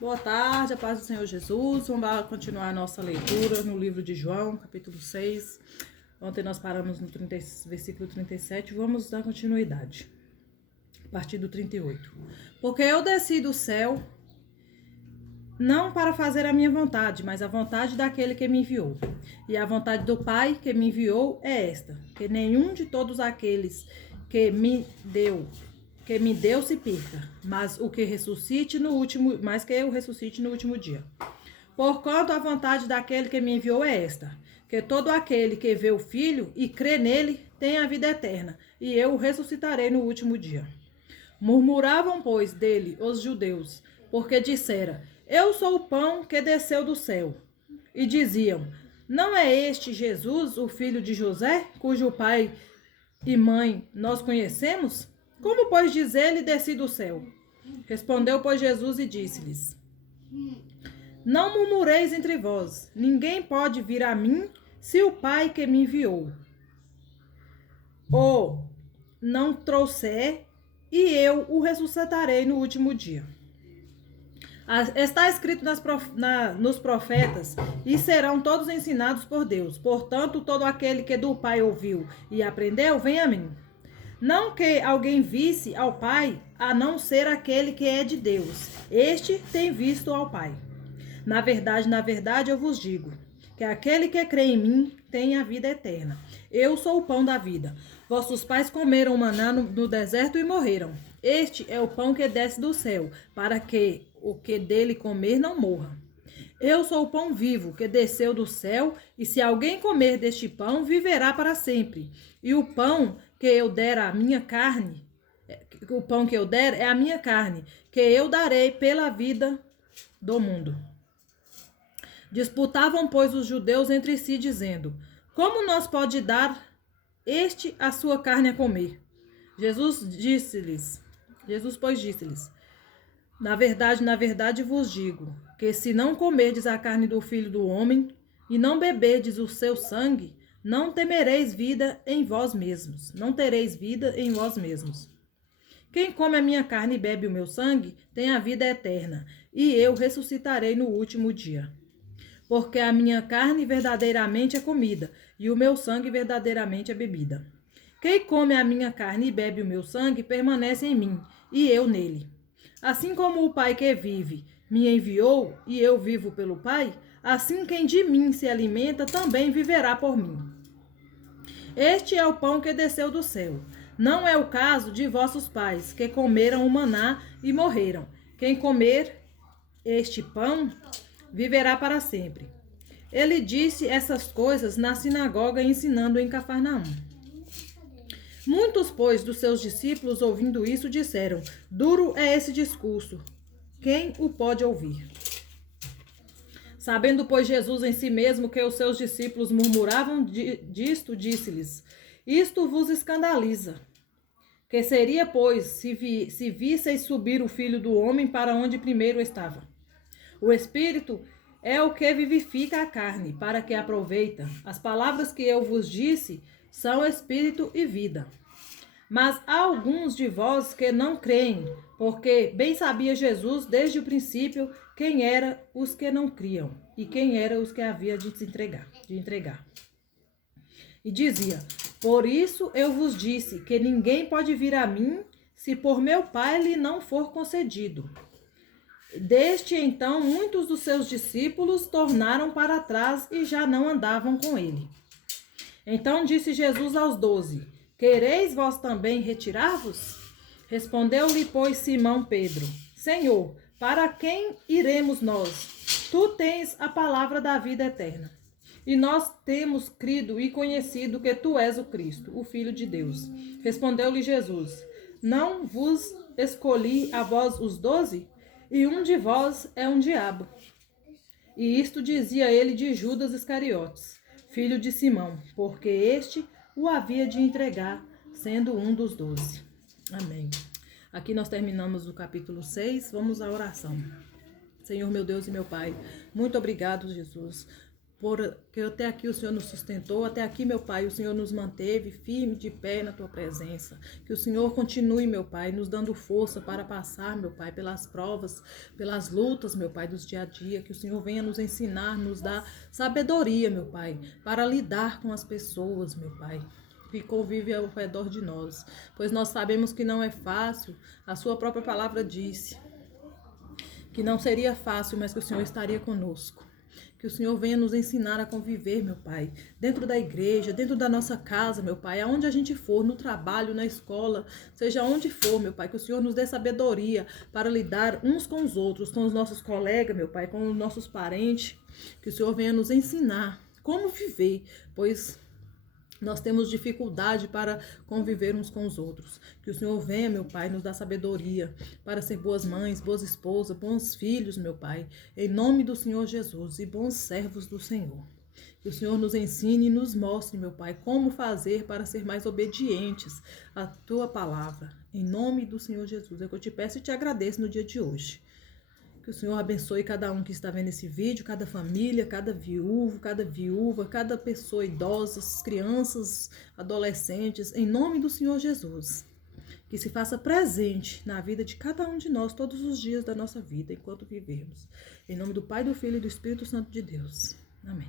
Boa tarde, a paz do Senhor Jesus. Vamos continuar a nossa leitura no livro de João, capítulo 6. Ontem nós paramos no versículo 37, vamos dar continuidade. A partir do 38. Porque eu desci do céu, não para fazer a minha vontade, mas a vontade daquele que me enviou. E a vontade do Pai que me enviou é esta, que nenhum de todos aqueles que me deu se perca, mas o que ressuscite no último, mas que eu ressuscite no último dia. Porquanto a vontade daquele que me enviou é esta, que todo aquele que vê o Filho e crê nele tem a vida eterna, e eu o ressuscitarei no último dia. Murmuravam, pois, dele os judeus, porque dissera: Eu sou o pão que desceu do céu. E diziam: Não é este Jesus, o filho de José, cujo pai e mãe nós conhecemos? Como, pois, diz ele, desci do céu? Respondeu, pois, Jesus e disse-lhes: Não murmureis entre vós, ninguém pode vir a mim, se o Pai que me enviou o não trouxer, e eu o ressuscitarei no último dia. Está escrito nos profetas, e serão todos ensinados por Deus. Portanto, todo aquele que do Pai ouviu e aprendeu, vem a mim. Não que alguém visse ao Pai, a não ser aquele que é de Deus. Este tem visto ao Pai. Na verdade, eu vos digo, que aquele que crê em mim tem a vida eterna. Eu sou o pão da vida. Vossos pais comeram maná no deserto e morreram. Este é o pão que desce do céu, para que o que dele comer não morra. Eu sou o pão vivo que desceu do céu, e se alguém comer deste pão, viverá para sempre. E o pão que eu der a minha carne, o pão que eu der é a minha carne, que eu darei pela vida do mundo. Disputavam, pois, os judeus entre si, dizendo: Como nós pode dar este a sua carne a comer? Jesus, pois, disse-lhes: Na verdade vos digo, que se não comerdes a carne do Filho do Homem, e não beberdes o seu sangue, não temereis vida em vós mesmos. Não tereis vida em vós mesmos. Quem come a minha carne e bebe o meu sangue, tem a vida eterna, e eu ressuscitarei no último dia. Porque a minha carne verdadeiramente é comida, e o meu sangue verdadeiramente é bebida. Quem come a minha carne e bebe o meu sangue, permanece em mim, e eu nele. Assim como o Pai que vive me enviou, e eu vivo pelo Pai, assim quem de mim se alimenta também viverá por mim. Este é o pão que desceu do céu. Não é o caso de vossos pais, que comeram o maná e morreram. Quem comer este pão viverá para sempre. Ele disse essas coisas na sinagoga, ensinando em Cafarnaum. Muitos, pois, dos seus discípulos, ouvindo isso, disseram: Duro é esse discurso. Quem o pode ouvir? Sabendo, pois, Jesus em si mesmo que os seus discípulos murmuravam disto, disse-lhes: Isto vos escandaliza. Que seria, pois, se visseis subir o Filho do Homem para onde primeiro estava? O Espírito é o que vivifica a carne, para que aproveita. As palavras que eu vos disse são espírito e vida. Mas há alguns de vós que não creem, porque bem sabia Jesus desde o princípio quem eram os que não criam e quem eram os que havia de entregar. E dizia: Por isso eu vos disse que ninguém pode vir a mim se por meu Pai lhe não for concedido. Desde então, muitos dos seus discípulos tornaram para trás e já não andavam com ele. Então disse Jesus aos 12: Quereis vós também retirar-vos? Respondeu-lhe, pois, Simão Pedro: Senhor, para quem iremos nós? Tu tens a palavra da vida eterna. E nós temos crido e conhecido que tu és o Cristo, o Filho de Deus. Respondeu-lhe Jesus: Não vos escolhi a vós os 12? E um de vós é um diabo. E isto dizia ele de Judas Iscariotes, filho de Simão, porque este o havia de entregar, sendo um dos 12. Amém. Aqui nós terminamos o capítulo 6, vamos à oração. Senhor, meu Deus e meu Pai, muito obrigado, Jesus, porque até aqui o Senhor nos sustentou, até aqui, meu Pai, o Senhor nos manteve firme de pé na Tua presença. Que o Senhor continue, meu Pai, nos dando força para passar, meu Pai, pelas provas, pelas lutas, meu Pai, dos dia a dia. Que o Senhor venha nos ensinar, nos dar sabedoria, meu Pai, para lidar com as pessoas, meu Pai, que convive ao redor de nós. Pois nós sabemos que não é fácil, a Sua própria palavra disse que não seria fácil, mas que o Senhor estaria conosco. Que o Senhor venha nos ensinar a conviver, meu Pai, dentro da igreja, dentro da nossa casa, meu Pai, aonde a gente for, no trabalho, na escola, seja onde for, meu Pai, que o Senhor nos dê sabedoria para lidar uns com os outros, com os nossos colegas, meu Pai, com os nossos parentes, que o Senhor venha nos ensinar como viver, pois nós temos dificuldade para conviver uns com os outros. Que o Senhor venha, meu Pai, nos dar sabedoria para ser boas mães, boas esposas, bons filhos, meu Pai, em nome do Senhor Jesus, e bons servos do Senhor. Que o Senhor nos ensine e nos mostre, meu Pai, como fazer para ser mais obedientes à Tua palavra. Em nome do Senhor Jesus, é que eu te peço e te agradeço no dia de hoje. Que o Senhor abençoe cada um que está vendo esse vídeo, cada família, cada viúva, cada pessoa idosa, crianças, adolescentes, em nome do Senhor Jesus. Que se faça presente na vida de cada um de nós, todos os dias da nossa vida, enquanto vivermos. Em nome do Pai, do Filho e do Espírito Santo de Deus. Amém.